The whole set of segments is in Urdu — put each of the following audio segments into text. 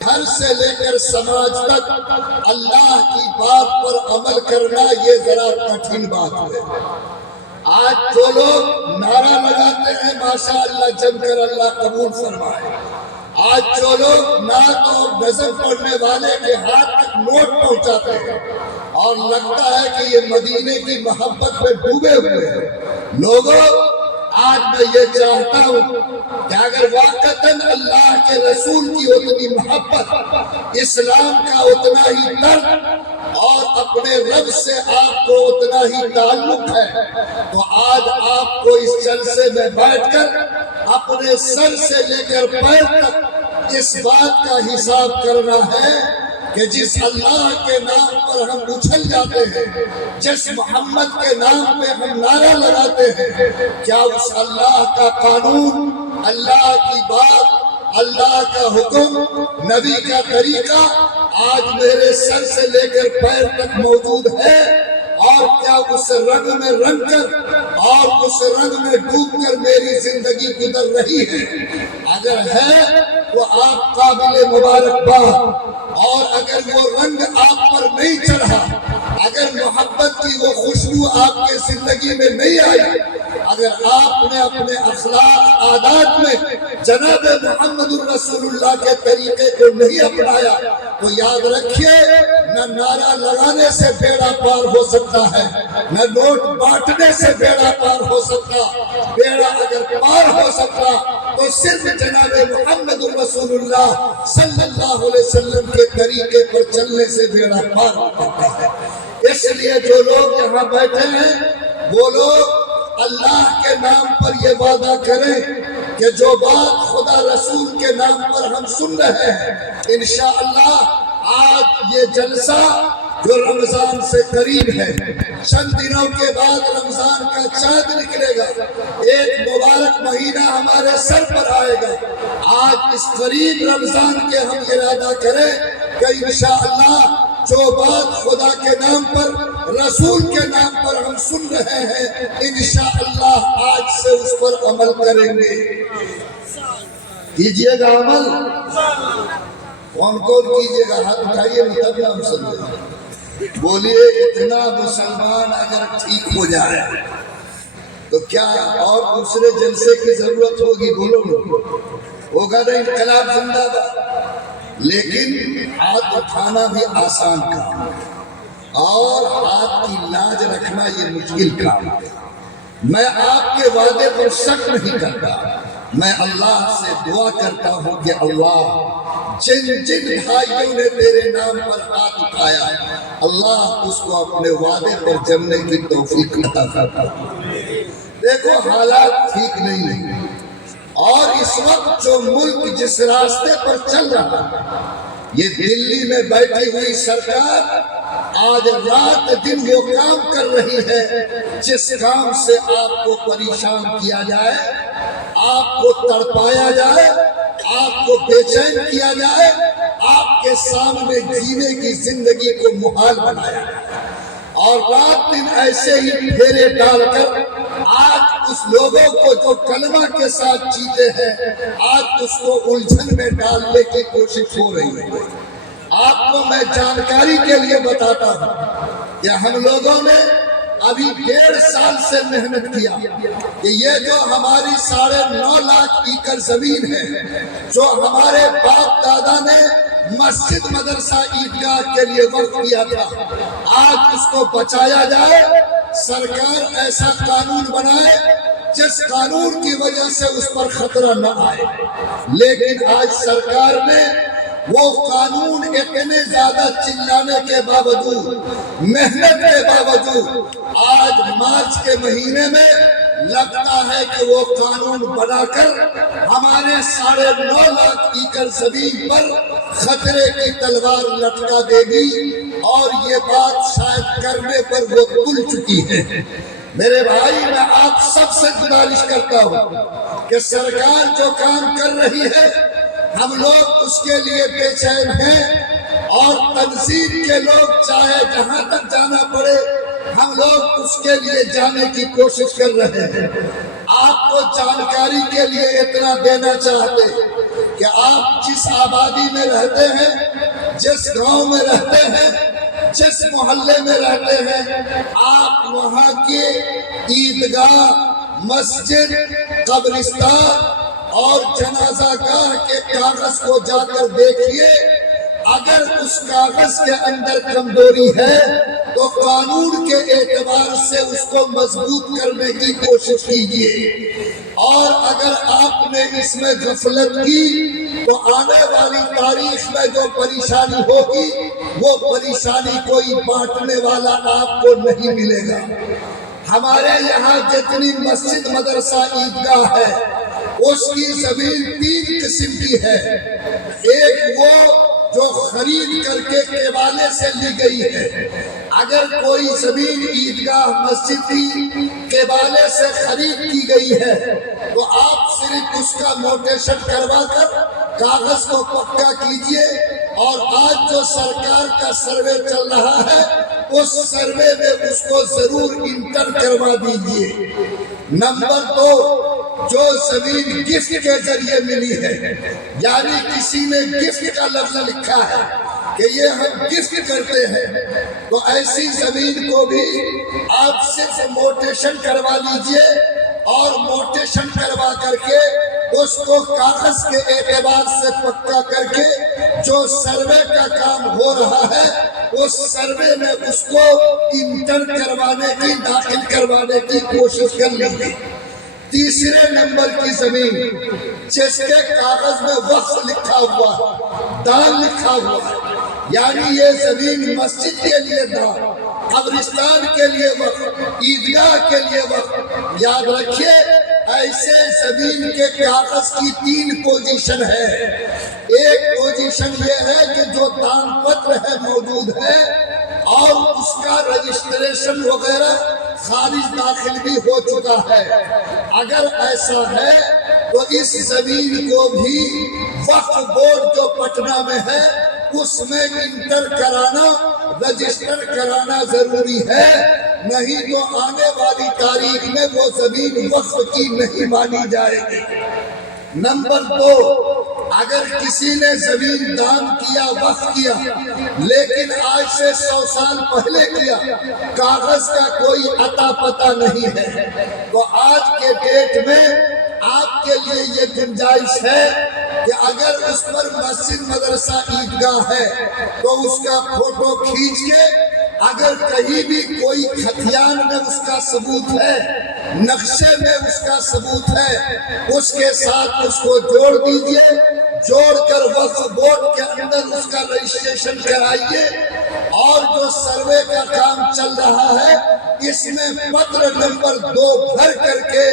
گھر سے لے کر سماج تک اللہ کی بات پر عمل کرنا یہ ذرا کٹھن بات ہے۔ آج جو لوگ نعرہ لگاتے ہیں ماشاء اللہ جم کر اللہ قبول فرمائے، آج جو لوگ نعت اور نظم پڑھنے والے کے ہاتھ تک نوٹ پہنچاتے ہیں اور لگتا ہے کہ یہ مدینے کی محبت میں ڈوبے ہوئے ہیں، لوگوں آج میں یہ چاہتا ہوں کہ اگر واقعتاً اللہ کے رسول کی اتنی محبت، اسلام کا اتنا ہی درد اور اپنے رب سے آپ کو اتنا ہی تعلق ہے، تو آج آپ کو اس جلسے میں بیٹھ کر اپنے سر سے لے کر پیر تک اس بات کا حساب کرنا ہے کہ جس اللہ کے نام پر ہم اچھل جاتے ہیں، جس محمد کے نام پہ ہم نعرہ لگاتے ہیں، کیا اس اللہ کا قانون، اللہ کی بات، اللہ کا حکم، نبی کا طریقہ آج میرے سر سے لے کر پیر تک موجود ہے؟ اور کیا اس رنگ میں رنگ کر اور اس رنگ میں ڈوب کر میری زندگی گزر رہی ہے؟ اگر ہے تو آپ قابل مبارکباد، اور اگر وہ رنگ آپ پر نہیں چڑھا، اگر محبت کی وہ خوشبو آپ کے زندگی میں نہیں آئی، اگر آپ نے اپنے اخلاق عادات میں جناب محمد الرسول اللہ کے طریقے کو نہیں اپنایا، تو یاد رکھیے نہ نعرہ لگانے سے بیڑا پار ہو سکتا ہے، نہ نوٹ بانٹنے سے بیڑا پار ہو سکتا۔ بیڑا اگر پار ہو سکتا تو صرف جناب محمد الرسول اللہ صلی اللہ علیہ وسلم کے طریقے پر چلنے سے بیڑا پار ہوتا ہے۔ اس لیے جو لوگ یہاں بیٹھے ہیں وہ لوگ اللہ کے نام پر یہ وعدہ کریں کہ جو بات خدا رسول کے نام پر ہم سن رہے ہیں، انشاءاللہ آج یہ جلسہ جو رمضان سے قریب ہے، چند دنوں کے بعد رمضان کا چاند نکلے گا، ایک مبارک مہینہ ہمارے سر پر آئے گا۔ آج اس قریب رمضان کے ہم ارادہ کریں کہ انشاءاللہ جو بات خدا کے نام پر، رسول کے نام پر ہم سن رہے ہیں، انشاءاللہ آج سے اس پر عمل کریں گے۔ کیجئے گا عمل، کون کون کیجئے گا؟ ہاتھ اٹھائیے مطلب ہم سمجھے۔ بولیے اتنا مسلمان اگر ٹھیک ہو جائے تو کیا اور دوسرے جلسے کی ضرورت ہوگی؟ بولو ہوگا نا؟ انقلاب زندہ باد۔ لیکن ہاتھ اٹھانا بھی آسان کام ہے اور ہاتھ کی لاج رکھنا یہ مشکل کام ہے۔ میں آپ کے وعدے پر شک نہیں کرتا، میں اللہ سے دعا کرتا ہوں کہ اللہ جن جن بھائیوں نے تیرے نام پر ہاتھ اٹھایا، اللہ اس کو اپنے وعدے پر جمنے کی توفیق عطا کرتا۔ دیکھو حالات ٹھیک نہیں ہیں، اور اس وقت جو ملک جس راستے پر چل رہا ہے، یہ دلی میں بیٹھی ہوئی سرکار آج رات دن وہ کام کر رہی ہے جس کام سے آپ کو پریشان کیا جائے، آپ کو تڑپایا جائے، آپ کو بے چین کیا جائے، آپ کے سامنے جینے کی زندگی کو محال بنایا جائے، اور رات دن ایسے ہی پھیرے ڈال کر آج اس لوگوں کو جو کلمہ کے ساتھ جیتے ہیں، آج اس کو الجھن میں ڈالنے کی کوشش ہو رہی ہے۔ آپ کو میں جانکاری کے لیے بتاتا ہوں کہ ہم لوگوں نے ابھی 1.5 سال سے محنت کیا کہ یہ جو ہماری 9.5 لاکھ ایکڑ زمین ہے، جو ہمارے باپ دادا نے مسجد مدرسہ عیدگاہ کے لیے وقف کیا تھا، آج اس کو بچایا جائے۔ سرکار ایسا قانون بنائے جس قانون کی وجہ سے اس پر خطرہ نہ آئے، لیکن آج سرکار نے وہ قانون اتنے زیادہ چلانے کے باوجود، محنت کے باوجود، آج مارچ کے مہینے میں لگتا ہے کہ وہ قانون بنا کر ہمارے 9.5 لاکھ ایکڑ زمین پر خطرے کی تلوار لٹکا دے گی، اور یہ بات شاید کرنے پر وہ تل چکی ہے۔ میرے بھائی، میں آپ سب سے گزارش کرتا ہوں کہ سرکار جو کام کر رہی ہے، ہم لوگ اس کے لیے بے چین ہیں، اور تنظیم کے لوگ چاہے جہاں تک جانا پڑے ہم لوگ اس کے لیے جانے کی کوشش کر رہے ہیں۔ آپ کو جانکاری کے لیے اتنا دینا چاہتے کہ آپ جس آبادی میں رہتے ہیں، جس گاؤں میں رہتے ہیں، جس محلے میں رہتے ہیں، آپ وہاں کی عیدگاہ، مسجد، قبرستان اور جنازہ گاہ کے کاغذ کو جا کر دیکھیے۔ اگر اس کاغذ کے اندر کمزوری ہے تو قانون کے اعتبار سے اس کو مضبوط کرنے کی کوشش کیجیے، اور اگر آپ نے اس میں غفلت کی تو آنے والی تاریخ میں جو پریشانی ہوگی وہ پریشانی کوئی بانٹنے والا آپ کو نہیں ملے گا۔ ہمارے یہاں جتنی مسجد، مدرسہ، عیدگاہ ہے، اس کی زمین 3 قسم کی ہے۔ ایک وہ جو خرید کر کے کیوالے سے لی گئی ہے۔ اگر کوئی زمین عیدگاہ، مسجد کی کیوالے سے خرید کی گئی ہے تو آپ صرف اس کا نوٹیشن کروا کر کاغذ کو پکا کیجئے، اور آج جو سرکار کا سروے چل رہا ہے اس سروے میں اس کو ضرور انٹر کروا دیجئے۔ نمبر 2، جو زمین گفٹ کے ذریعے ملی ہے، یعنی کسی نے گفٹ کا لفظ لکھا ہے کہ یہ ہم گفٹ کرتے ہیں، تو ایسی زمین کو بھی آپ صرف موٹیشن کروا لیجئے، اور موٹیشن کروا کر کے اس کو کاغذ کے اعتبار سے پکا کر کے جو سروے کا کام ہو رہا ہے اس سروے میں اس کو انٹر کروانے کی، داخل کروانے کی کوشش کر لیجیے۔ تیسرے نمبر کی زمین جس کے کاغذ میں وقف لکھا ہوا، دان لکھا ہوا، یعنی یہ زمین مسجد کے لیے دان، قبرستان کے لیے وقف، عیدگاہ کے لیے وقف۔ یاد رکھیے ایسے زمین کے کاغذ کی 3 پوزیشن ہے۔ ایک پوزیشن یہ ہے کہ جو دان پتر ہے موجود ہے اور اس کا رجسٹریشن وغیرہ خارج داخل بھی ہو چکا ہے۔ اگر ایسا ہے تو اس زمین کو بھی وقف بورڈ جو پٹنہ میں ہے اس میں انٹر کرانا، رجسٹر کرانا ضروری ہے، نہیں تو آنے والی تاریخ میں وہ زمین وقف کی نہیں مانی جائے گی۔ نمبر 2، اگر کسی نے زمین دان کیا، وقف کیا، لیکن آج سے 100 سال پہلے کیا، کاغذ کا کوئی عطا پتہ نہیں ہے، تو آج کے ڈیٹ میں آپ کے لیے یہ گنجائش ہے کہ اگر اس پر مسجد، مدرسہ، عیدگاہ ہے تو اس کا فوٹو کھینچ کے اگر کہیں بھی کوئی خطیان میں اس کا ثبوت ہے، نقشے میں اس کا ثبوت ہے، اس کے ساتھ اس کو جوڑ دیجئے، جوڑ کر وقف بورڈ کے اندر اس کا رجسٹریشن کرائیے، اور جو سروے کا کام چل رہا ہے اس میں پتر نمبر 2 بھر کر کے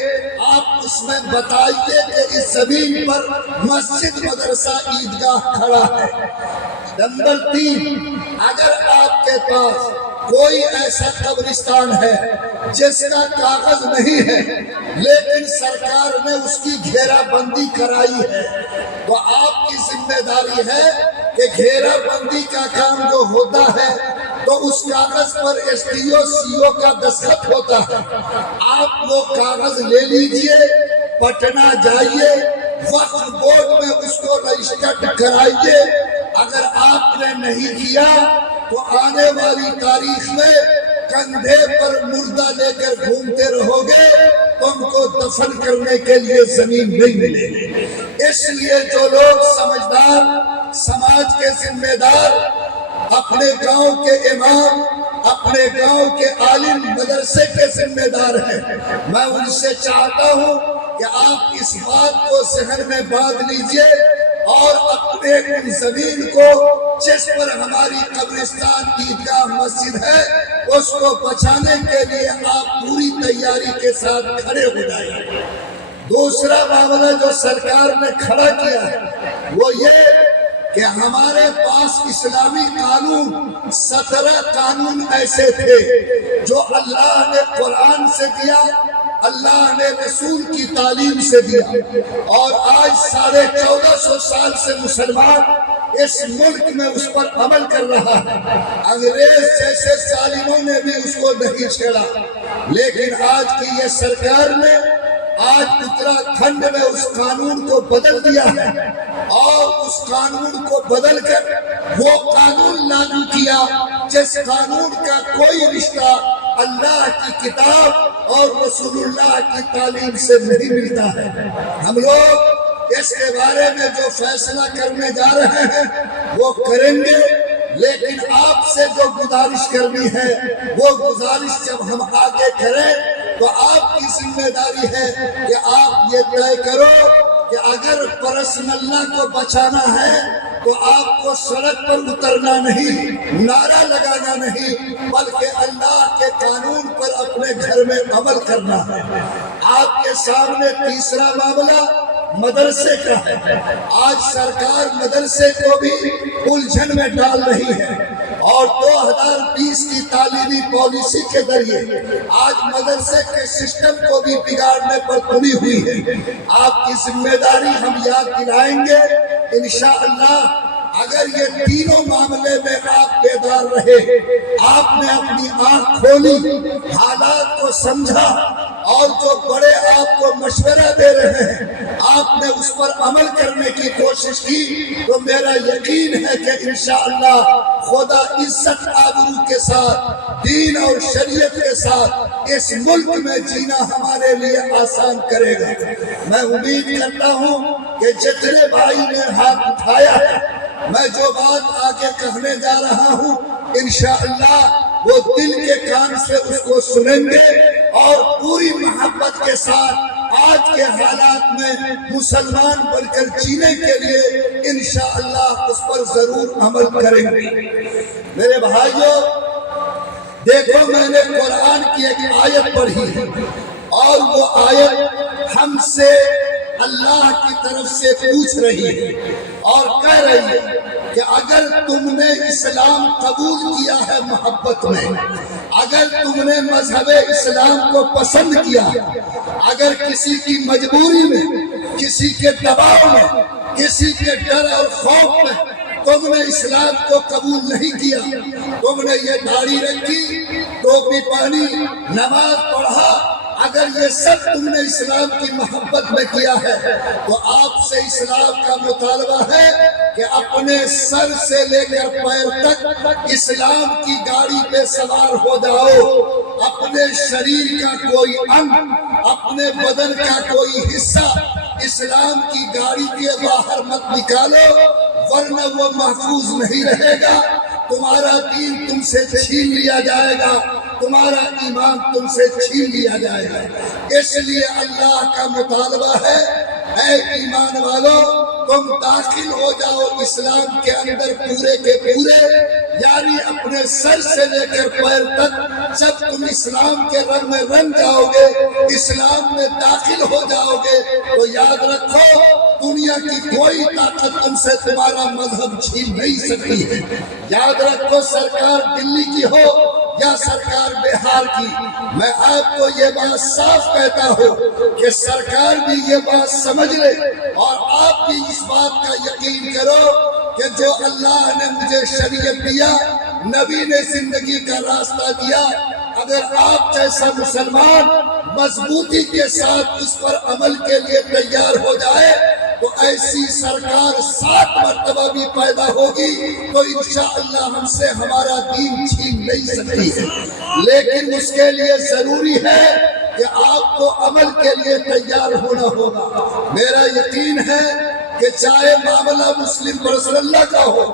آپ اس میں بتائیے کہ اس زمین پر مسجد، مدرسہ، عیدگاہ کھڑا ہے۔ نمبر 3، اگر آپ کے پاس کوئی ایسا قبرستان ہے جس کا کاغذ نہیں ہے لیکن سرکار نے اس کی گھیرا بندی کرائی ہے، تو آپ کی ذمہ داری ہے کہ گھیرا بندی کا کام جو ہوتا ہے تو اس کاغذ پر SDO CO کا دستخط ہوتا ہے، آپ وہ کاغذ لے لیجئے، پٹنہ جائیے، وقف بورڈ میں اس کو رجسٹرڈ کرائیے۔ اگر آپ نے نہیں کیا تو آنے والی تاریخ میں کندھے پر مردہ لے کر گھومتے رہو گے، تم کو دفن کرنے کے لیے زمین نہیں ملے گی۔ اس لیے جو لوگ سمجھدار، سماج کے ذمہ دار، اپنے گاؤں کے امام، اپنے گاؤں کے عالم، مدرسے کے ذمہ دار ہیں، میں ان سے چاہتا ہوں کہ آپ اس بات کو ذہن میں باندھ لیجئے اور اپنے ان زمین کو جس پر ہماری قبرستان، عیدگاہ، مسجد ہے اس کو بچانے کے لیے آپ پوری تیاری کے ساتھ کھڑے ہو جائیں۔ دوسرا معاملہ جو سرکار نے کھڑا کیا ہے وہ یہ کہ ہمارے پاس اسلامی قانون 17 قانون ایسے تھے جو اللہ نے قرآن سے دیا، اللہ نے رسول کی تعلیم سے دیا، اور آج 1450 سال سے مسلمان اس ملک میں اس پر عمل کر رہا ہے۔ انگریز جیسے ظالموں نے بھی اس کو نہیں چھیڑا، لیکن آج کی یہ سرکار نے آج اتراکھنڈ میں اس قانون کو بدل دیا ہے۔ اور اس قانون کو بدل کر وہ قانون لاگو کیا جس قانون کا کوئی رشتہ اللہ کی کتاب اور رسول اللہ کی تعلیم سے نہیں ملتا ہے۔ ہم لوگ اس کے بارے میں جو فیصلہ کرنے جا رہے ہیں وہ کریں گے، لیکن آپ سے جو گزارش کرنی ہے وہ گزارش جب ہم آگے کریں تو آپ کی ذمہ داری ہے کہ آپ یہ طے کرو کہ اگر پرسن اللہ کو بچانا ہے تو آپ کو سڑک پر اترنا نہیں، نعرہ لگانا نہیں، بلکہ اللہ کے قانون پر اپنے گھر میں عمل کرنا ہے۔ آپ کے سامنے تیسرا معاملہ مدرسے کا ہے۔ آج سرکار مدرسے کو بھی الجھن میں ڈال رہی ہے اور 2020 کی تعلیمی پالیسی کے ذریعے آج مدرسے کے سسٹم کو بھی بگاڑنے پر تلی ہوئی ہے۔ آپ کی ذمہ داری ہم یاد دلائیں گے انشاءاللہ۔ اگر یہ تینوں معاملے میں آپ بیدار رہے، آپ نے اپنی آنکھ کھولی، حالات کو سمجھا اور جو بڑے آپ کو مشورہ دے رہے ہیں آپ نے اس پر عمل کرنے کی کوشش کی، تو میرا یقین ہے کہ انشاءاللہ خدا عزت آبرو کے ساتھ، دین اور شریعت کے ساتھ اس ملک میں جینا ہمارے لیے آسان کرے گا۔ میں امید کرتا ہوں کہ جتنے بھائی نے ہاتھ اٹھایا ہے، میں جو بات آگے کہنے جا رہا ہوں انشاءاللہ وہ دل کے کان سے اس کو سنیں گے اور پوری محبت کے ساتھ آج کے حالات میں مسلمان بن کر جینے کے لیے انشاءاللہ اس پر ضرور عمل کریں گے۔ میرے بھائیوں، دیکھو میں نے قرآن کی ایک آیت پڑھی ہے اور وہ آیت ہم سے اللہ کی طرف سے پوچھ رہی ہے اور کہہ رہی ہے کہ اگر تم نے اسلام قبول کیا ہے محبت میں، اگر تم نے مذہب اسلام کو پسند کیا، اگر کسی کی مجبوری میں، کسی کے دباؤ میں، کسی کے ڈر اور خوف میں تم نے اسلام کو قبول نہیں کیا، تم نے یہ داڑھی رکھی، ٹوپی پہنی، نماز پڑھا، اگر یہ سب تم نے اسلام کی محبت میں کیا ہے تو آپ سے اسلام کا مطالبہ ہے کہ اپنے سر سے لے کر پیر تک اسلام کی گاڑی پہ سوار ہو جاؤ، اپنے شریر کا کوئی انگ، اپنے بدن کا کوئی حصہ اسلام کی گاڑی کے باہر مت نکالو، ورنہ وہ محفوظ نہیں رہے گا، تمہارا دین تم سے چھین لیا جائے گا، تمہارا ایمان تم سے چھین لیا جائے گا۔ اس لیے اللہ کا مطالبہ ہے، اے ایمان والو تم داخل ہو جاؤ اسلام کے اندر پورے کے پورے، یعنی اپنے سر سے لے کر پیر تک جب تم اسلام کے رنگ میں رنگ جاؤ گے، اسلام میں داخل ہو جاؤ گے تو یاد رکھو دنیا کی کوئی طاقت تم سے تمہارا مذہب چھین نہیں سکتی ہے۔ یاد رکھو سرکار دلی کی ہو یا سرکار بہار کی، میں آپ کو یہ بات صاف کہتا ہوں کہ سرکار بھی یہ بات سمجھ لے اور آپ بھی اس بات کا یقین کرو کہ جو اللہ نے مجھے شریعت دیا، نبی نے زندگی کا راستہ دیا، اگر آپ جیسا مسلمان مضبوطی کے ساتھ اس پر عمل کے لیے تیار ہو جائے تو ایسی سرکار 7 مرتبہ بھی پیدا ہوگی تو انشاءاللہ ہم سے ہمارا دین چھین نہیں سکتی ہے، لیکن اس کے لیے ضروری ہے کہ آپ کو عمل کے لیے تیار ہونا ہوگا۔ میرا یقین ہے کہ چاہے معاملہ مسلم پرسنل اللہ کا ہو،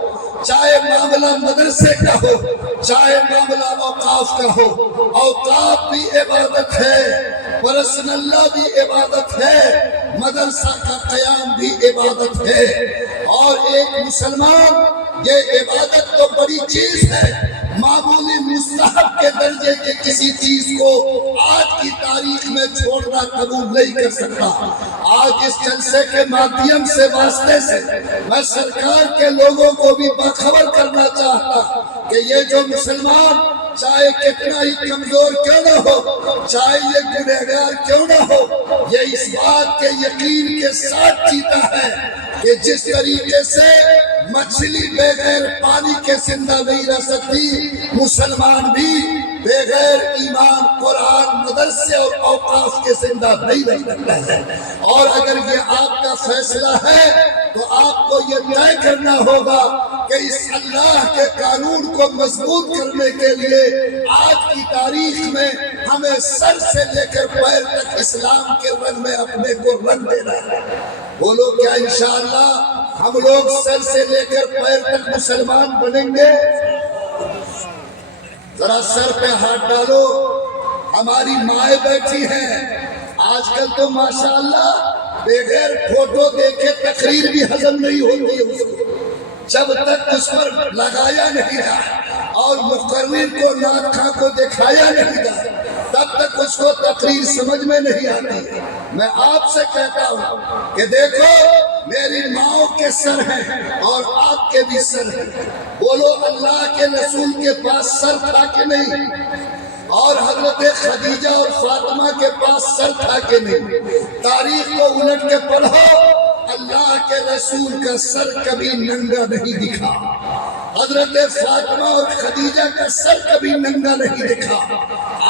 چاہے معاملہ مدرسے کا ہو، چاہے معاملہ اوقاف کا ہو، اوقاف بھی عبادت ہے، پرسنل اللہ بھی عبادت ہے، مدرسہ کا قیام بھی عبادت ہے، اور ایک مسلمان یہ عبادت تو بڑی چیز ہے، معمولی مستحب کے درجے کے کسی چیز کو آج کی تاریخ میں چھوڑنا قبول نہیں کر سکتا۔ آج اس جلسے کے مادھیم سے واسطے سے میں سرکار کے لوگوں کو بھی باخبر کرنا چاہتا کہ یہ جو مسلمان چاہے کتنا ہی کمزور کیوں نہ ہو، چاہے یہ گنہگار کیوں نہ ہو، یہ اس بات کے یقین کے ساتھ جیتا ہے کہ جس طریقے سے مچھلی بغیر پانی کے زندہ نہیں رہ سکتی، مسلمان بھی بغیر ایمان قرآن مدرسے اور اوقاف کے زندہ نہیں رہ سکتا ہے۔ اور اگر یہ آپ کا فیصلہ ہے تو آپ کو یہ طے کرنا ہوگا کہ اس اللہ کے قانون کو مضبوط کرنے کے لیے آج کی تاریخ میں ہمیں سر سے لے کر پیر تک اسلام کے رنگ میں اپنے کو رنگ دینا ہے۔ بولو کیا انشاءاللہ ہم لوگ سر سے لے کر پیر تک مسلمان بنیں گے؟ ذرا سر پہ ہاتھ ڈالو۔ ہماری مائیں بیٹھی ہیں، آج کل تو ماشاءاللہ بغیر فوٹو دیکھے تقریر بھی ہضم نہیں ہوتی ہے اس کو، جب تک اس پر لگایا نہیں رہا اور مقرر کو نعت خواں کو دکھایا نہیں رہا تب تک اس کو تقریر سمجھ میں نہیں آتی۔ میں آپ سے کہتا ہوں کہ دیکھو میری ماؤں کے سر ہیں اور آپ کے بھی سر ہیں۔ بولو اللہ کے رسول کے پاس سر تھا کہ نہیں؟ اور حضرت خدیجہ اور فاطمہ کے پاس سر تھا کہ نہیں؟ تاریخ کو الٹ کے پڑھو، اللہ کے رسول کا سر کبھی ننگا نہیں دکھا، حضرت فاطمہ اور خدیجہ کا سر کبھی ننگا نہیں دکھا۔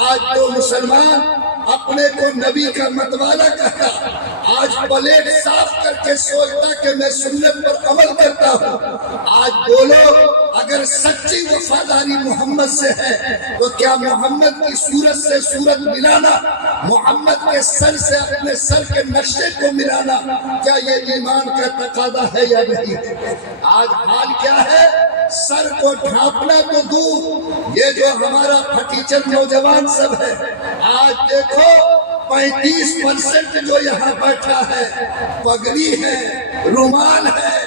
آج تو مسلمان اپنے کو نبی کا متوالا کہتا، آج پلیٹ صاف کر کے سوچتا کہ میں سنت پر عمل کرتا ہوں۔ آج بولو اگر سچی وفاداری محمد سے ہے تو کیا محمد کی صورت سے صورت ملانا، محمد کے سر سے اپنے سر کے نقشے کو ملانا، کیا یہ ایمان کا تقاضا ہے یا نہیں؟ آج حال کیا ہے؟ سر کو ڈھانپنا تو دور، یہ جو ہمارا پھٹیچر نوجوان سب ہے، آج دیکھو 35% جو یہاں بیٹھا ہے پگڑی ہے، رومال ہے،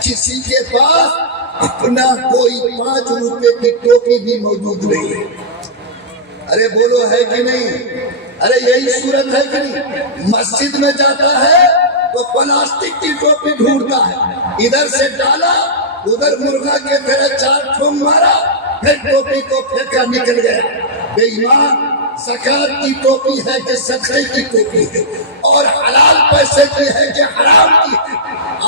کسی کے پاس اپنا کوئی 5 روپے کی ٹوپی بھی موجود نہیں ہے۔ ارے بولو ہے کہ نہیں؟ ارے یہی صورت ہے کہ نہیں؟ مسجد میں جاتا ہے تو پلاسٹک کی ٹوپی ڈھونڈتا ہے، ادھر سے ڈالا ادھر مرغا کے طرح 4 ٹھونگ مارا، پھر ٹوپی کو پھینکا نکل گیا۔ بے ایمان، زکوٰۃ کی ٹوپی ہے کہ صدقے کی ٹوپی ہے، اور حلال پیسے کی ہے کہ حرام کی ہے؟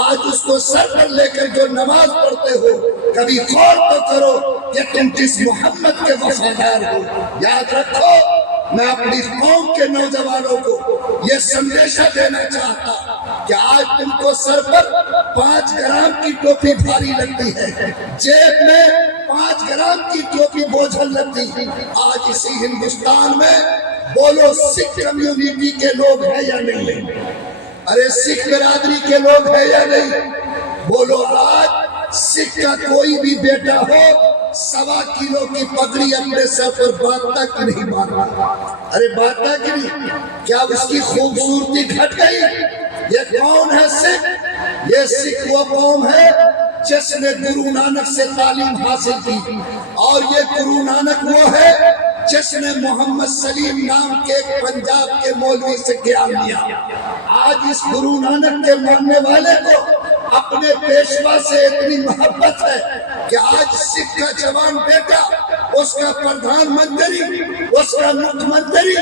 آج اس کو سر پر لے کر جو نماز پڑھتے ہو، کبھی غور تو کرو کہ تم جس محمد کے وفادار ہو۔ یاد رکھو، میں اپنی قوم کے نوجوانوں کو یہ سندیشہ دینا چاہتا کہ آج تم کو سر پر 5 گرام کی ٹوپی بھاری لگتی ہے، جیب میں 5 گرام کی ٹوپی بوجھل لگتی ہے۔ آج اسی ہندوستان میں بولو سکھ کمیونٹی کے لوگ ہیں یا نہیں؟ ارے سکھ برادری کے لوگ ہیں یا نہیں؟ بولو آج سکھ کا کوئی بھی بیٹا ہو 1.25 کلو کی پگڑی اپنے سر پر باندھتا کہ نہیں باندھتا؟ ارے باندھتا کہ نہیں؟ کیا اس کی خوبصورتی گھٹ گئی؟ یہ کون ہے سکھ؟ یہ سکھ وہ قوم ہے جس نے گرو نانک سے تعلیم حاصل کی، اور یہ گرو نانک وہ ہے جس نے محمد سلیم نام کے ایک پنجاب کے مولوی سے گیان لیا۔ آج اس گرو نانک کے ماننے والے کو اپنے پیشوا سے اتنی محبت ہے کہ آج سکھ کا جوان بیٹا، اس کا پردھان منتری، اس کا مکھ منتری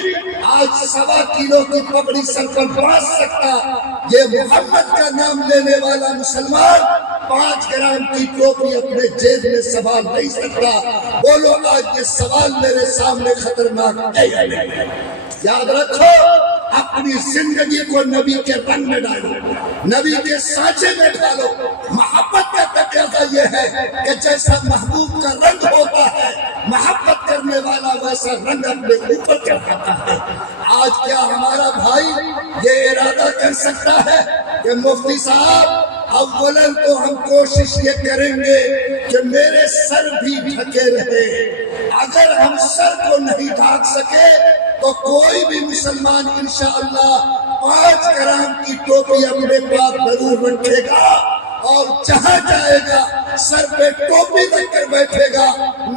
آج 1.25 کلو کی پگڑی سر پر باندھ سکتا۔ یہ محمد کا نام لینے والا مسلمان 5 گرام کی ٹوپی اپنے جیب میں سنبھال نہیں سکتا۔ بولو آج یہ سوال میرے سامنے خطرناک ہے یا نہیں؟ یاد رکھو، اپنی زندگی کو نبی کے رنگ میں ڈالو، نبی کے سانچے میں ڈالو۔ محبت کا تقاضا یہ ہے کہ جیسا محبوب کا رنگ ہوتا ہے، محبت کرنے والا ویسا رنگ اپنے اوپر چڑھاتا ہے۔ آج کیا ہمارا بھائی یہ ارادہ کر سکتا ہے کہ مفتی صاحب اولاً تو ہم کوشش یہ کریں گے کہ میرے سر بھی ڈھکے رہے، اگر ہم سر کو نہیں ڈھانک سکے تو کوئی بھی مسلمان انشاءاللہ 5 گرام کی ٹوپی اپنے پاس ضرور رکھے گا، اور جہاں جائے گا سر پہ ٹوپی رکھ کر بیٹھے گا،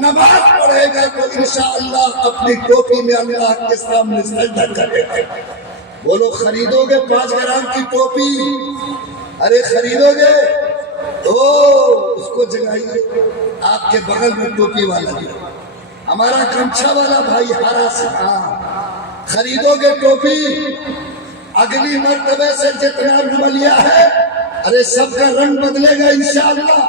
نماز پڑھے گا تو انشاءاللہ اپنی ٹوپی میں اللہ کے سامنے سجدہ کرے گا۔ بولو خریدو گے 5 گرام کی ٹوپی؟ ارے خریدو گے تو اس کو جگائیے آپ کے بغل میں ٹوپی والا بھی، ہمارا گمچھا والا بھائی ہارا سے، خریدو گے ٹوپی؟ اگلی مرتبہ سے جتنا رومالیا ہے، ارے سب کا رنگ بدلے گا انشاءاللہ۔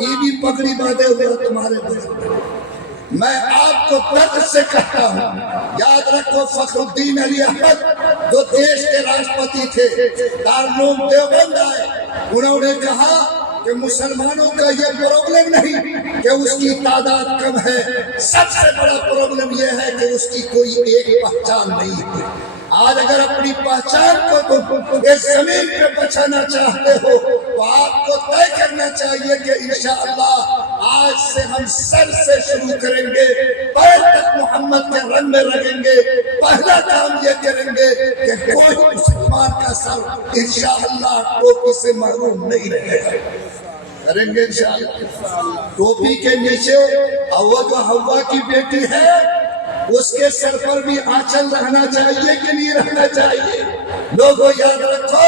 یہ بھی پگڑی باندھے ہوئے تمہارے بغل میں، میں آپ کو درد سے کہتا ہوں، یاد رکھو فخر الدین علی احمد جو دیش کے راشٹرپتی تھے، دارالعلوم دیوبند آئے، انہوں نے کہا کہ مسلمانوں کا یہ پرابلم نہیں کہ اس کی تعداد کم ہے، سب سے بڑا پرابلم یہ ہے کہ اس کی کوئی ایک پہچان نہیں ہے۔ آج اگر اپنی پہچان کو تم اس زمین پہ بچانا چاہتے ہو تو آپ کو طے کرنا چاہیے کہ انشاءاللہ آج سے ہم سر سے شروع کریں گے، پیر تک محمد کے رنگ میں رگیں گے۔ پہلا کام یہ کریں گے کہ کوئی مسلمان کا سر انشاءاللہ ٹوپی سے محروم نہیں رہے گا، کریں گے انشاءاللہ۔ ٹوپی کے نیچے وہ جو ہوا کی بیٹی ہے اس کے سر پر بھی آنچل رہنا چاہیے کہ نہیں رہنا چاہیے؟ لوگوں یاد رکھو،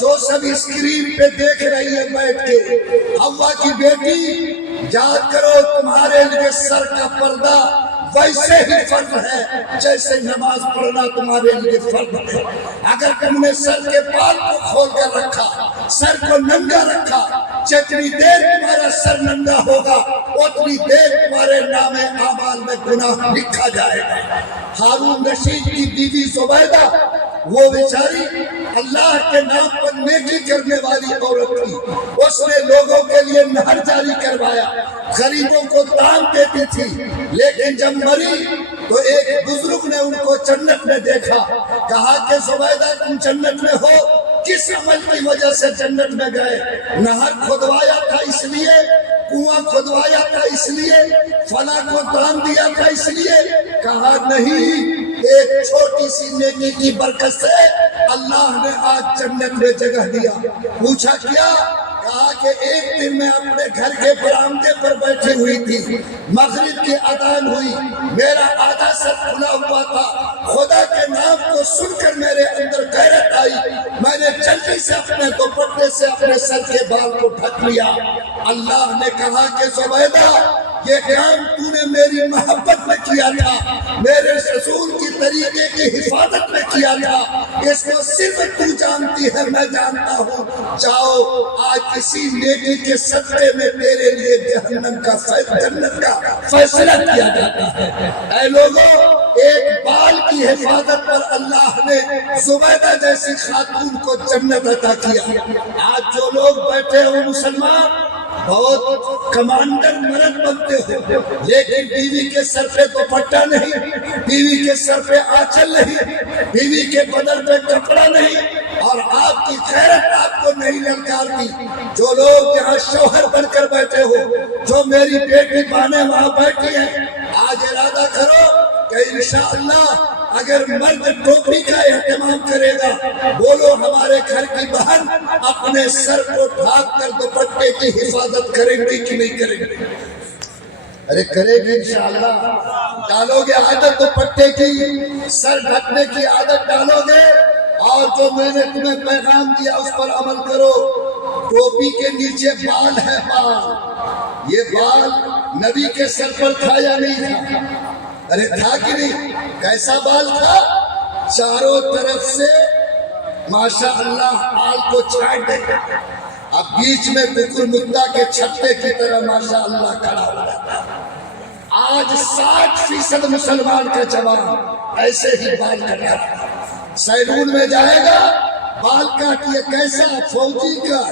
جو سب اسکرین پہ دیکھ رہی ہے بیٹھ کے، ہوا کی بیٹی، یاد کرو تمہارے لیے سر کا پردہ ویسے ہی فرض ہے جیسے نماز پڑھنا تمہارے لیے فرض ہے۔ اگر تم نے سر کے بال کو کھول کر رکھا، سر کو ننگا رکھا، جتنی دیر تمہارا سر ننگا ہوگا اتنی دیر تمہارے نام اعمال میں گناہ لکھا جائے گا۔ ہارون رشید کی بیوی زبیدہ، وہ بیچاری اللہ کے نام پر نیکی کرنے والی عورت تھی، اس نے لوگوں کے لیے نہر جاری کروایا، غریبوں کو دان دیتی تھی، لیکن جب مری تو ایک بزرگ نے ان کو جنت میں دیکھا، کہا کہ زبیدہ تم جنت میں ہو، کس عمل کی وجہ سے جنت میں گئے؟ نہر کھدوایا تھا اس لیے، کنواں کھدوایا تھا اس لیے، فلاں کو دان دیا تھا اس لیے؟ کہا نہیں، ایک چھوٹی سی نیکی کی برکت سے اللہ نے آج جنت میں جگہ دیا۔ پوچھا کیا؟ کہا کہ ایک دن میں اپنے گھر کے برآمدے پر بیٹھی ہوئی تھی، مغرب کی اذان ہوئی، میرا آدھا سر کھلا ہوا تھا، خدا کے نام کو سن کر میرے اندر غیرت آئی، میں نے جلدی سے اپنے دوپٹے سے اپنے سر کے بال کو ڈھک لیا۔ اللہ نے کہا کہ زبیدہ یہ کام تو نے میری محبت میں کیا تھا، میرے رسول کی طریقے کی حفاظت میں کیا تھا، اس کو صرف تو جانتی ہے، میں جانتا ہوں۔ جاؤ، آج کسی نیکی کے صدقے میں تیرے لیے جنت کا فیصلہ کیا جاتا ہے۔ اے لوگوں، ایک بال کی حفاظت پر اللہ نے زبیدہ جیسی خاتون کو جنت عطا کیا۔ آج جو لوگ بیٹھے ہو مسلمان، بہت کمانڈر مرد بنتے ہو، لیکن بیوی کے سر پہ دوپٹہ نہیں، بیوی کے سر پہ آنچل نہیں، بیوی کے بدن پہ کپڑا نہیں، اور آپ کی غیرت آپ کو نہیں للکارتی۔ جو لوگ یہاں شوہر بن کر بیٹھے ہو، جو میری بیٹی بانیں وہاں بیٹھی ہیں، آج ارادہ کرو کہ انشاءاللہ اگر مرد ٹوپی کا اہتمام کرے گا، بولو ہمارے گھر کی بہن اپنے سر کو ڈھانپ کر دوپٹے کی حفاظت کریں گی کہ نہیں کریں گی؟ ارے کرے گی انشاءاللہ۔ ڈالو گے عادت دوپٹے کی، سر ڈھکنے کی عادت ڈالو گے، اور جو میں نے تمہیں پیغام دیا اس پر عمل کرو۔ ٹوپی کے نیچے بال ہے، بال، یہ بال نبی کے سر پر تھا یا نہیں تھا؟ ارے تھا کہ نہیں؟ کیسا بال تھا؟ چاروں طرف سے ماشاء اللہ بال کو چھاٹ دے، اب بیچ میں بکر مدہ کے چھتے کی طرح ماشاء اللہ کھڑا ہو جاتا ہے۔ آج 60% مسلمان کا جوان ایسے ہی بال کٹا ہے، سیلون میں جائے گا بال کاٹیے، کیسا؟ فوجی کا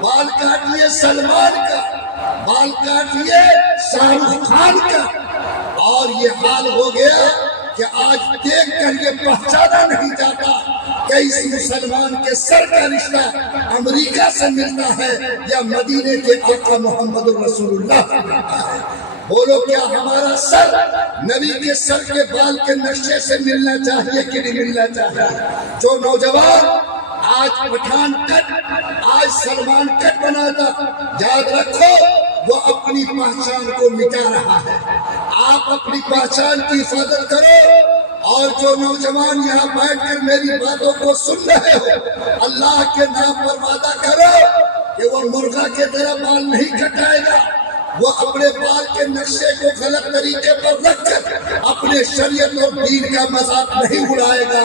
بال کاٹیے، سلمان کا بال کاٹیے، شاہ رخ خان کا۔ اور یہ حال ہو گیا کہ آج دیکھ کر یہ پہچانا نہیں جاتا کہ اس مسلمان کے سر کا رشتہ امریکہ سے ملتا ہے یا مدینے کے آقا محمد رسول اللہ سے ملتا ہے۔ بولو کیا ہمارا سر نبی کے سر کے بال کے نقشے سے ملنا چاہیے کہ نہیں ملنا چاہیے؟ جو نوجوان آج پٹھان کٹ، آج سلمان کٹ بناتا، یاد رکھو وہ اپنی پہچان کو مٹا رہا ہے۔ آپ اپنی پہچان کی حفاظت کرو، اور جو نوجوان یہاں بیٹھ کر میری باتوں کو سن رہے ہو، اللہ کے نام پر وعدہ کرو کہ وہ مرغا کے طرح بال نہیں کٹائے گا، وہ اپنے بال کے نقشے کو غلط طریقے پر رکھ کر اپنے شریعت اور دین کا مذاق نہیں اڑائے گا،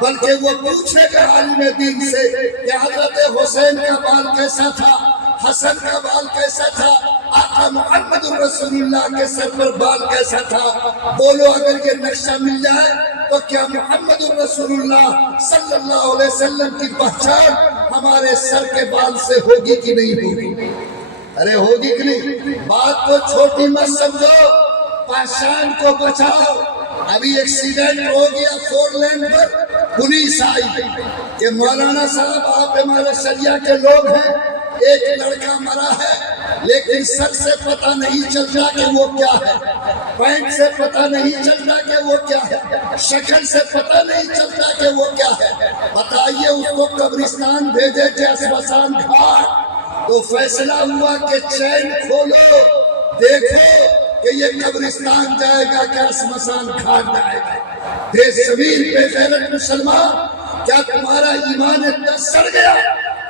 بلکہ وہ پوچھے گا عالم دین سے کہ حضرت حسین کا بال کیسا تھا، حسن کا بال کیسا تھا، آقا محمد رسول اللہ کے سر پر بال کیسا تھا؟ بولو اگر یہ نقشہ مل جائے تو کیا محمد رسول اللہ صلی اللہ علیہ وسلم کی پہچان ہمارے سر کے بال سے ہوگی کہ نہیں ہوگی؟ ارے ہوگی کہ نہیں؟ بات کو چھوٹی مت سمجھو، پہچان کو بچاؤ۔ ابھی ایکسیڈنٹ ہو گیا 4 لین پر، پولیس آئی کہ مولانا صاحب آپ ہمارے شریعہ کے لوگ ہیں، ایک لڑکا مرا ہے لیکن سر سے پتہ نہیں چلتا کہ وہ کیا ہے، پینٹ سے پتہ نہیں چلتا کہ وہ کیا ہے، شکل سے پتہ نہیں چلتا کہ وہ کیا ہے، بتائیے اس کو قبرستان بھیجے کہ شمشان گھاٹ؟ تو فیصلہ ہوا کہ چین کھولو، دیکھو کہ یہ قبرستان جائے گا کیا شمشان گھاٹ جائے گا؟ بے زمین بے غیرت مسلمان، کیا تمہارا ایمان اتنا سڑ گیا؟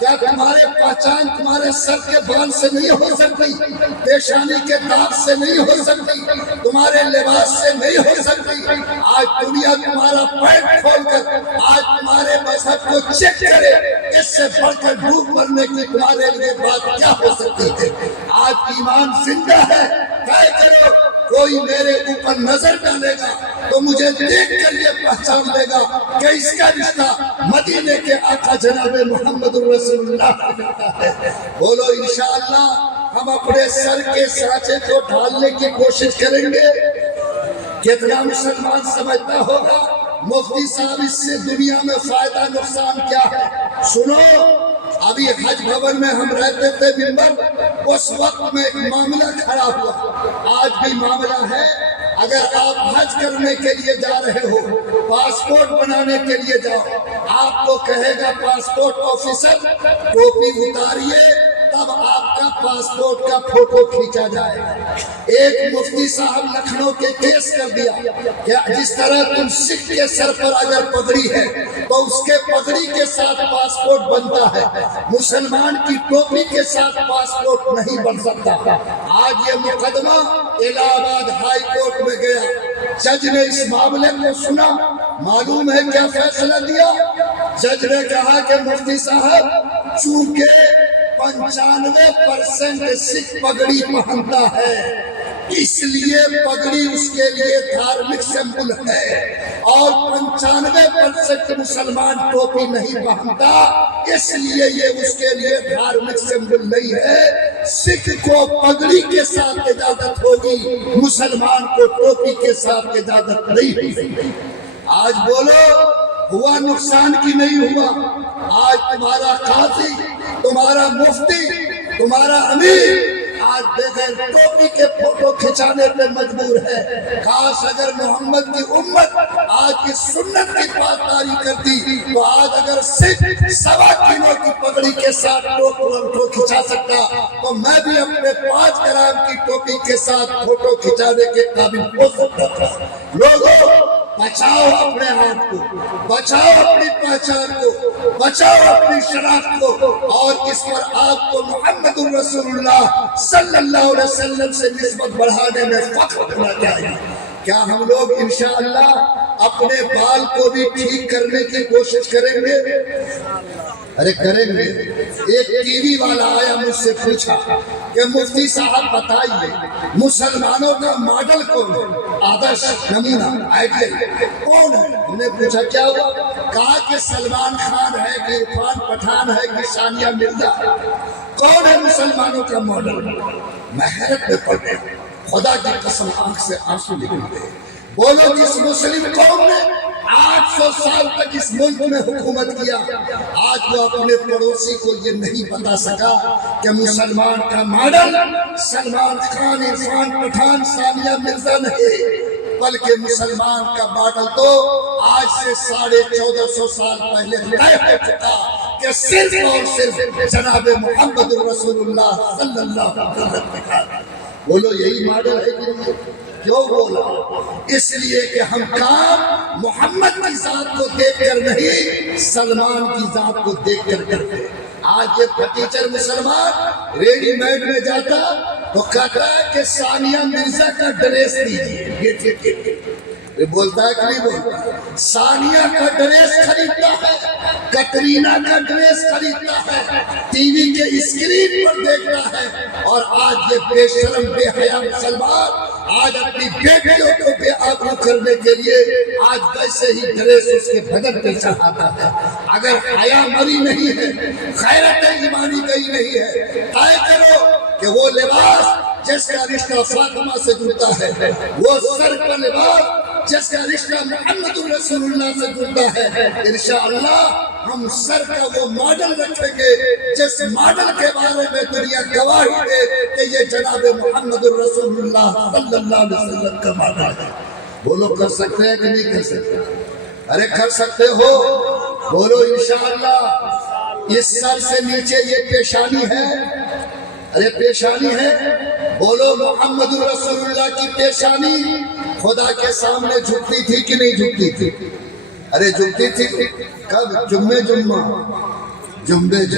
کیا تمہارے پہچان تمہارے سر کے بال سے نہیں ہو سکتی، پیشانی کے داغ سے نہیں ہو سکتی، تمہارے لباس سے نہیں ہو سکتی؟ آج دنیا تمہارا پینٹ کھول کر آج تمہارے مذہب کو چیک کرے، اس سے بڑھ کر ڈوب مرنے کی تمہارے لیے بات کیا ہو سکتی ہے؟ آج ایمان زندہ ہے، طے کرو کوئی میرے اوپر نظر ڈالے گا تو مجھے دیکھ کر یہ پہچان لے گا کہ اس کا رشتہ مدینے کے آقا جناب محمد رسول اللہ ہے۔ بولو انشاءاللہ ہم اپنے سر کے سانچے کو ڈھالنے کی کوشش کریں گے۔ کتنا مسلمان سمجھتا ہوگا مفتی صاحب اس سے دنیا میں فائدہ نقصان کیا ہے؟ سنو، ابھی حج بھون میں ہم رہتے تھے ممبر، اس وقت میں ایک معاملہ کھڑا ہوا، آج بھی معاملہ ہے۔ اگر آپ حج کرنے کے لیے جا رہے ہو، پاسپورٹ بنانے کے لیے جاؤ، آپ کو کہے گا پاسپورٹ آفیسر ٹوپی اتاریے تب آپ کا پاسپورٹ کا فوٹو کھینچا جائے گا۔ ایک مفتی صاحب لکھنؤ کے کیس کر دیا کہ جس طرح تم سکھ کے سر پر اگر پگڑی ہے تو اس کے پگڑی کے ساتھ پاسپورٹ بنتا ہے، مسلمان کی ٹوپی کے ساتھ پاسپورٹ نہیں بن سکتا۔ آج یہ مقدمہ الہ آباد ہائی کورٹ میں گیا، جج نے اس معاملے کو سنا، معلوم ہے کیا فیصلہ دیا؟ جج نے کہا کہ مفتی صاحب چونکہ 95% سکھ پگڑی پہنتا ہے اس لیے پگڑی اس کے لیے دھارمک سمبل ہے، اور 95% مسلمان ٹوپی نہیں پہنتا اس لیے یہ اس کے لیے دھارمک سمبل نہیں ہے۔ سکھ کو پگڑی کے ساتھ اجازت ہوگی، مسلمان کو ٹوپی کے ساتھ اجازت نہیں ہوگی۔ آج بولو ہوا نقصان کی نہیں ہوا؟ آج تمہارا قاضی، تمہارا مفتی، تمہارا امیر آج بغیر ٹوپی کے فوٹو کھچانے پہ مجبور ہے۔ کاش اگر محمد کی امت آج کی سنت کی پاسداری کرتی تو آج اگر صرف 1.25 کلو کی پگڑی کے ساتھ فوٹو کھچا سکتا تو میں بھی اپنے 5 گرام کی ٹوپی کے ساتھ فوٹو کھچانے کے قابل ہو سکتا تھا۔ لوگوں بچاؤ اپنے آپ کو، بچاؤ اپنی پہچان کو، بچاؤ اپنی شناخت کو، اور اس پر آپ کو محمد رسول اللہ صلی اللہ علیہ وسلم سے نسبت بڑھانے میں فخر کرنا چاہیے۔ کیا ہم لوگ انشاءاللہ اپنے بال کو بھی ٹھیک کرنے کی کوشش کریں گے؟ ارے کریں گے۔ ایک ٹی وی والا آیا مجھ سے پوچھا کہ مفتی صاحب بتائیے مسلمانوں کا ماڈل کون ہے، آدرش نمونہ آئیڈیل کون ہے؟ ہم نے پوچھا کیا ہوا؟ کہا کہ سلمان خان ہے کہ عرفان پٹھان ہے کہ ثانیہ مرزا ہے۔ کون ہے مسلمانوں کا ماڈل؟ میں حیرت میں پڑ گیا، خدا کی قسم آنکھ سے آنسو نکل گئے۔ بولو جس مسلم قوم نے 800 سال تک اس ملک میں حکومت کیا، آج وہ اپنے پڑوسی کو یہ نہیں بتا سکا کہ مسلمان کا ماڈل سلمان خان، عرفان پٹھان، ثانیہ مرزا نہیں، بلکہ مسلمان کا ماڈل تو آج سے 1450 سال پہلے طے ہو چکا کہ صرف اور صرف جناب محمد رسول اللہ صلی اللہ علیہ وسلم۔ بولو یہی ماڈل ہے کہ نہیں؟ کیوں بولا؟ اس لیے کہ ہم کام محمد کی ذات کو دیکھ کر نہیں، سلمان کی ذات کو دیکھ کر کرتے۔ آج یہ ٹیچر مسلمان ریڈی میڈ میں جاتا تو کہتا ہے کہ ثانیہ مرزا کا ڈریس دیجیے، یہ بولتا ہے کہ نہیں بولتا؟ ثانیہ کا ڈریس خریدتا ہے، کٹرینہ کا ڈریس خریدتا ہے، ٹی وی کے اسکرین پر دیکھتا ہے، اور آج یہ بے شرم بے حیا مسلمان آج اپنی بیٹیوں کو بے آبرو کرنے کے لیے آج ویسے ہی ڈریس اس کے بدن پہ چڑھاتا ہے۔ اگر حیا مری نہیں ہے، غیرت ایمانی گئی نہیں ہے، طے کرو کہ وہ لباس جس کا رشتہ فاطمہ سے جڑتا ہے، وہ سر کا لباس جس کا رشتہ محمد رسول اللہ سے جڑتا ہے، انشاءاللہ ہم سر کا وہ ماڈل رکھیں گے جس ماڈل کے بارے میں دنیا گواہی دے کہ یہ جناب محمد رسول اللہ صلی اللہ علیہ وسلم کا ماڈل ہے۔ بولو کر سکتے ہیں کہ نہیں کر سکتے؟ ارے کر سکتے ہو؟ بولو انشاءاللہ۔ اس سر سے نیچے یہ پیشانی ہے، ارے پیشانی ہے، بولو محمد رسول اللہ کی پیشانی خدا کے سامنے جھکتی تھی کہ نہیں جھکتی تھی؟ ارے جھکتی تھی۔ کب؟ جمعے جمعے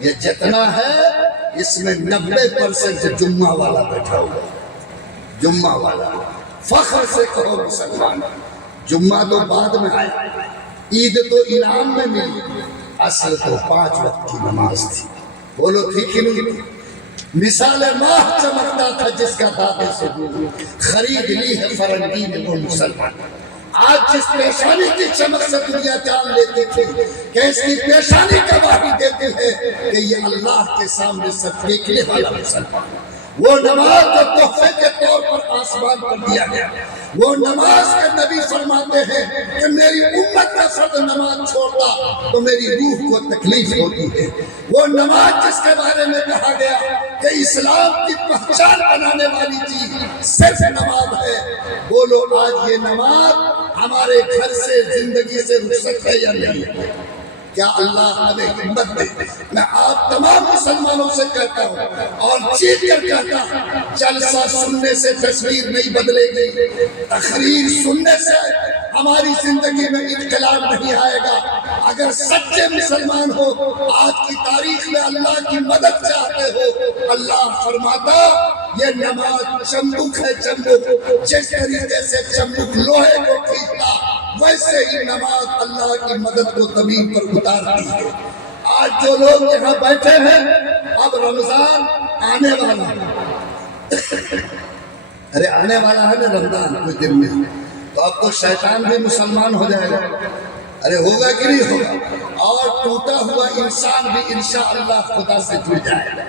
یہ جتنا ہے اس میں 90% جمعہ والا بیٹھا ہوا، جمعہ والا۔ فخر سے کہو مسلمان، جمعہ تو بعد میں آیا، عید تو انعام میں ملی، اصل تو 5 وقت کی نماز تھی۔ بولو تھی کہ نہیں؟ مثال ماہ چمکتا تھا جس کا داغ سے خرید لی ہے فرنگی نے وہ مسلمان۔ آج جس پیشانی کی چمک سے دنیا جان لیتی تھی کہ اس کی پیشانی گواہی دیتی ہے کہ یہ اللہ کے سامنے سب دیکھنے والا مسلمان۔ وہ نماز جو تحفے کے طور پر آسمان پر دیا گیا، وہ نماز کے نبی فرماتے ہیں کہ میری امت کا فرد نماز چھوڑتا تو میری روح کو تکلیف ہوتی ہے۔ وہ نماز جس کے بارے میں کہا گیا کہ اسلام کی پہچان بنانے والی چیز صرف نماز ہے، بولو آج یہ نماز ہمارے گھر سے زندگی سے رخصت ہے یا نہیں؟ کیا اللہ ہمیں ہمت دے؟ میں آپ تمام مسلمانوں سے کہتا ہوں اور چیخ کر کہتا ہوں، جلسہ سننے سے تصویر نہیں بدلے گی، تقریر سننے سے ہماری زندگی میں انقلاب نہیں آئے گا۔ اگر سچے مسلمان ہو، آج کی تاریخ میں اللہ کی مدد چاہتے ہو، اللہ فرماتا یہ نماز چمبک ہے، چمبک جس طریقے سے چمبک لوہے کو کھینچتا ویسے ہی نماز اللہ کی مدد کو زمین پر اتارتی ہے۔ آج جو لوگ یہاں بیٹھے ہیں، اب رمضان آنے والا ہے، ارے آنے والا ہے نا رمضان کچھ دن میں، تو اب تو شیطان بھی مسلمان ہو جائے گا، ارے ہوگا کہ نہیں ہوگا؟ اور ٹوٹا ہوا انسان بھی انشاءاللہ خدا سے جڑ جائے گا۔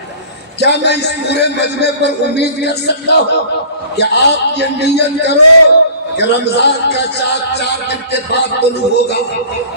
کیا میں اس پورے مجمع پر امید کر سکتا ہوں کہ آپ یہ نیت کرو کہ رمضان کا چار دن کے بعد طلوع ہوگا،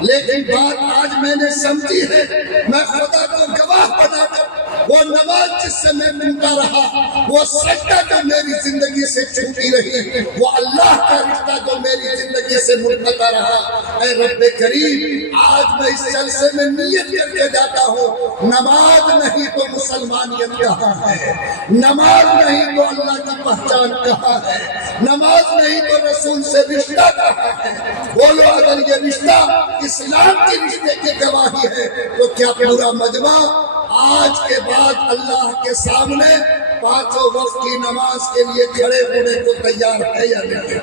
لیکن بات آج میں نے سمجھی ہے، میں خدا کو گواہ بنا کر وہ نماز جس سے میں ٹوٹا رہا، وہ سجدہ جو میری زندگی سے چھوٹی رہی، وہ اللہ کا رشتہ جو میری زندگی سے منقطع رہا، اے رب کریم آج میں اس جلسے میں نیت کر کے جاتا ہوں، نماز نہیں تو مسلمانیت کہاں ہے، نماز نہیں تو اللہ کی پہچان کہاں ہے، نماز نہیں تو رسول سے رشتہ کہاں ہے؟ بولو اگر یہ رشتہ اسلام کی رشتے کی گواہی ہے تو کیا پورا مجمع آج کے بعد اللہ کے سامنے 5 وقت کی نماز کے لیے کھڑے ہونے کو تیار ہے یا نہیں؟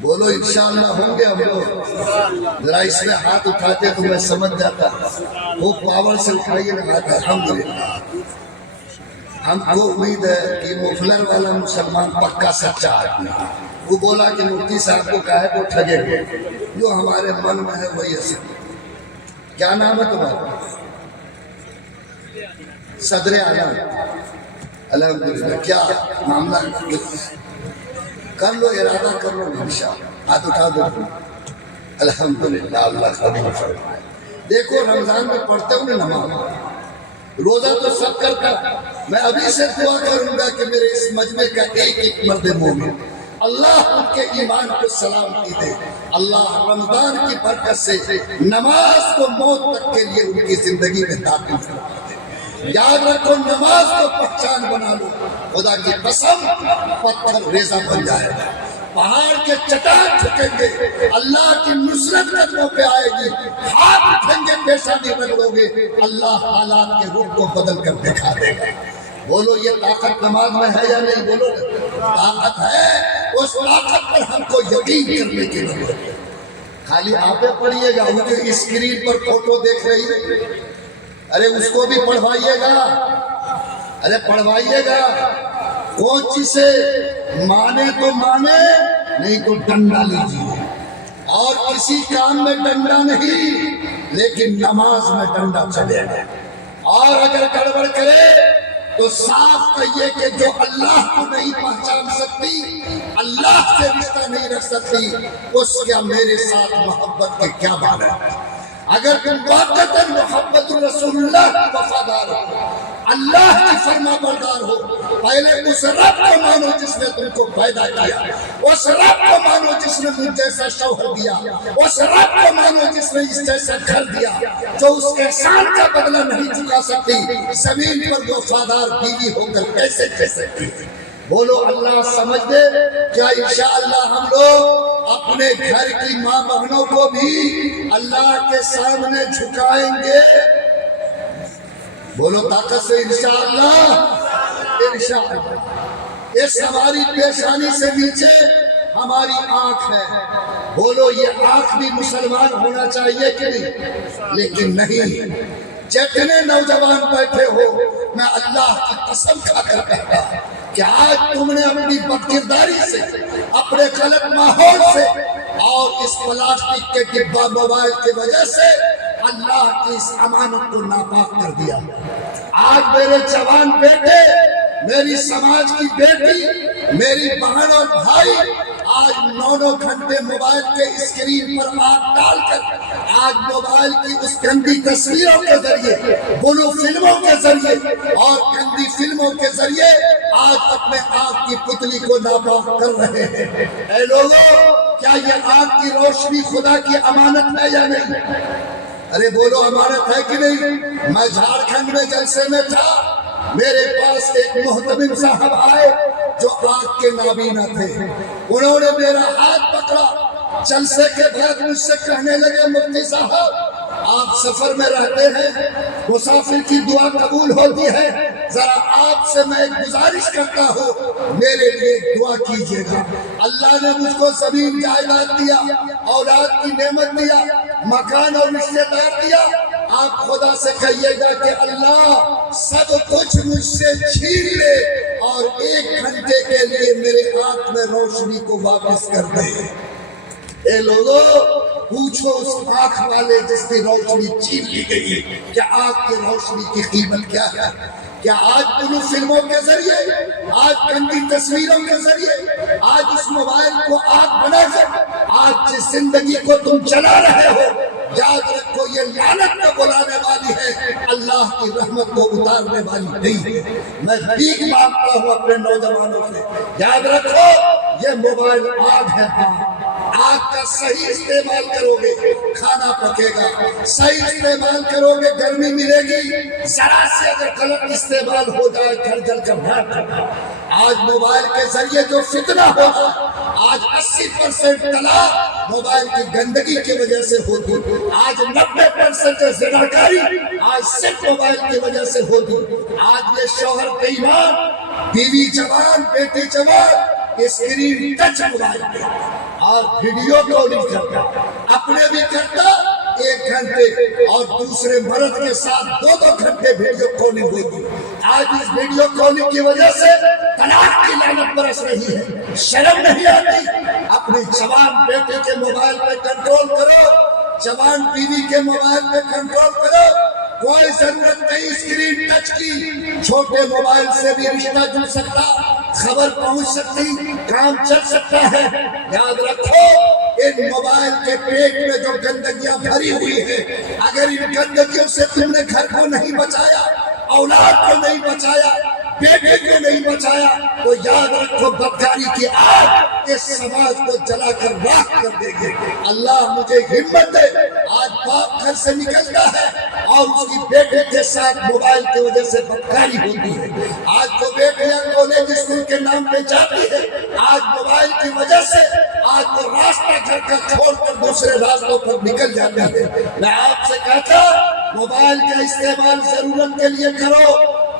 بولو انشاءاللہ ہوں گے ہم لوگ؟ ذرا اس میں ہاتھ اٹھاتے تو میں سمجھ جاتا، وہ پاور سے اٹھائیے نہ ہاتھ، الحمدللہ۔ ہم کو امید ہے کہ مفلر والا مسلمان پکا سچا آدمی، وہ بولا کہ مفتی صاحب کو کہا ہے تو ٹھگے گئے، جو ہمارے من میں ہے وہی اصل۔ کیا نام ہے تمہارا؟ صدر اعظم، الحمدللہ۔ کیا معاملہ؟ کر لو ارادہ، کر لو انشاءاللہ، ہاتھ اٹھا دو۔ الحمدللہ اللہ قبول فرمائے۔ دیکھو رمضان میں پڑھتے ہوں نا نماز، روزہ تو سب کرتا، میں ابھی سے دعا کروں گا کہ میرے اس مجمع کا ایک مرد مومن اللہ ان کے ایمان کو سلامتی دے، اللہ رمضان کی برکت سے نماز کو موت تک کے لیے ان کی زندگی میں داخل فرما دے۔ یاد رکھو نماز کو پہچان بنا لو، خدا کی قسم پتھر ریزہ بن جائے گا، پہاڑ کے چٹان جھکیں گے، اللہ کی نصرت قدموں پہ آئے گی، ہاتھ اٹھیں گے، پیشانی رگڑو گے، اللہ حالات کے رخ کو بدل کر دکھا دے گا۔ بولو یہ طاقت نماز میں ہے یا نہیں؟ بولو طاقت ہے، اس طاقت پر ہم کو یقین کرنے کی ضرورت ہے۔ خالی آپ پڑھیے گا، وہ جو اسکرین پر فوٹو دیکھ رہی ہے، ارے اس کو بھی پڑھوائیے گا، ارے پڑھوائیے گا۔ کون چیزے مانے تو مانے، نہیں تو ڈنڈا لیجیے، اور کسی کام میں ڈنڈا نہیں، لیکن نماز میں ڈنڈا چلے گا۔ اور اگر گڑبڑ کرے تو صاف کہیے کہ جو اللہ کو نہیں پہچان سکتی، اللہ سے رشتہ نہیں رکھ سکتی، اس کا میرے ساتھ محبت کے کیا معنی ہے؟ اگر تم واقعاً محبت رسول اللہ کی وفادار ہو، اللہ کی فرما بردار ہو، پہلے اس رب کو مانو جس نے تم کو پیدا کیا، اس رب کو مانو جس نے مجھ جیسا شوہر دیا، اس رب کو مانو جس نے اس جیسا گھر دیا، جو اس احسان کا بدلہ نہیں چکا سکتی، زمین پر وفادار بیوی ہو کر کیسے کہہ سکتی ہے؟ بولو اللہ سمجھ دے۔ کیا انشاءاللہ ہم لوگ اپنے گھر کی ماں بہنوں کو بھی اللہ کے سامنے جھکائیں گے؟ بولو طاقت سے انشاءاللہ، انشاءاللہ۔ اس ہماری پیشانی سے نیچے ہماری آنکھ ہے، بولو یہ آنکھ بھی مسلمان ہونا چاہیے کہ نہیں؟ لیکن نہیں۔ جتنے نوجوان بیٹھے ہو، میں اللہ کی قسم کھا کر کہتا ہوں کہ آج تم نے اپنی بدکرداری سے، اپنے غلط ماحول سے، اور اس پلاسٹک کے ڈبہ موبائل کی وجہ سے اللہ کی اس امانت کو ناپاک کر دیا۔ آج میرے جوان بیٹے، میری سماج کی بیٹی، میری بہن اور بھائی آج 9 گھنٹے موبائل کے اسکرین پر آنکھ ڈال کر، آج موبائل کی اس گندی تصویروں کے ذریعے، بلو فلموں کے ذریعے اور گندی فلموں کے ذریعے آج اپنے آنکھ کی پتلی کو ناپاک کر رہے ہیں۔ اے لوگوں، کیا یہ آنکھ کی روشنی خدا کی امانت ہے یا نہیں؟ ارے بولو امانت ہے کہ نہیں؟ میں جھارکھنڈ میں جلسے میں تھا، میرے پاس ایک محتمم صاحب آئے جو آنکھ کے نابینا تھے، انہوں نے میرا ہاتھ پکڑا، جلسے کے بعد مجھ سے کہنے لگے مفتی صاحب آپ سفر میں رہتے ہیں، مسافر کی دعا قبول ہوتی ہے، ذرا آپ سے میں ایک گزارش کرتا ہوں، میرے لیے دعا کیجیے گا۔ اللہ نے مجھ کو زمین جائیداد دیا، اولاد کی نعمت دیا، مکان اور رشتہ دار دیا، آپ خدا سے کہیے گا کہ اللہ سب کچھ مجھ سے چھین لے اور 1 گھنٹے کے لیے میرے آنکھ میں روشنی کو واپس کر دے۔ اے لوگوں، پوچھو اس آنکھ والے جس کی روشنی چھین لی گئی، کیا آنکھ کی روشنی کی قیمت کیا ہے؟ کیا آج بلو فلموں کے ذریعے، آج گندی تصویروں کے ذریعے، آج اس موبائل کو آگ بنا کر آج جس زندگی کو تم چلا رہے ہو، یاد رکھو یہ لعنت کو بلانے والی ہے، اللہ کی رحمت کو اتارنے والی نہیں ہے۔ میں بھیک مانگتا ہوں اپنے نوجوانوں سے، یاد رکھو یہ موبائل آگ ہے، آگ کا صحیح استعمال کرو گے کھانا پکے گا، صحیح استعمال کرو گے گرمی ملے گی، ذرا سے اگر غلط استعمال ہو جائے گھر جل کر بھاگ جائے۔ آج موبائل کے ذریعے جو فتنہ ہو رہا، آج 80% طلاق موبائل کی گندگی کی وجہ سے ہوتی، آج 90% زناکاری آج صرف موبائل کی وجہ سے ہوتی۔ آج یہ شوہر بے ایمان، بیوی جوان، بیٹی جوان، اسکرین ٹچ موبائل پہ اور ویڈیو کالنگ کرتا، اپنے بھی کرتا 1 گھنٹے اور دوسرے مرد کے ساتھ 2 گھنٹے ویڈیو کالنگ ہوتی۔ آج اس ویڈیو کالنگ کی وجہ سے طلاق کی لعنت برس رہی ہے۔ شرم نہیں آتی؟ اپنی جوان بیٹے کے موبائل پہ کنٹرول کرو، جوان بیوی کے موبائل پہ کنٹرول کرو۔ کوئی ضرورت نہیں اسکرین ٹچ کی، چھوٹے موبائل سے بھی رشتہ جڑ سکتا، خبر پہنچ سکتی، کام چل سکتا ہے۔ یاد رکھو ان موبائل کے پیٹ میں جو گندگیاں بھری ہوئی ہیں، اگر ان گندگیوں سے تم نے گھر کو نہیں بچایا، اولاد کو نہیں بچایا، بیٹے کو نہیں بچایا، تو یاد رکھو بدکاری کی آگ اس سماج کو جلا کر راکھ کر دے گی۔ اللہ مجھے ہمت دے، آج باپ گھر سے نکلتا ہے اور اس کی بیٹے کے ساتھ موبائل کی وجہ سے بدکاری ہوتی ہے۔ آج جو بیٹیاں کالج اسکول کے نام پہ جاتی ہے، آج موبائل کی وجہ سے آج وہ راستہ گھر کا چھوڑ کر دوسرے راستوں پر نکل جاتی ہے۔ میں آپ سے کہتا موبائل کا استعمال ضرورت کے لیے کرو،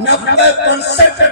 90%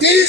30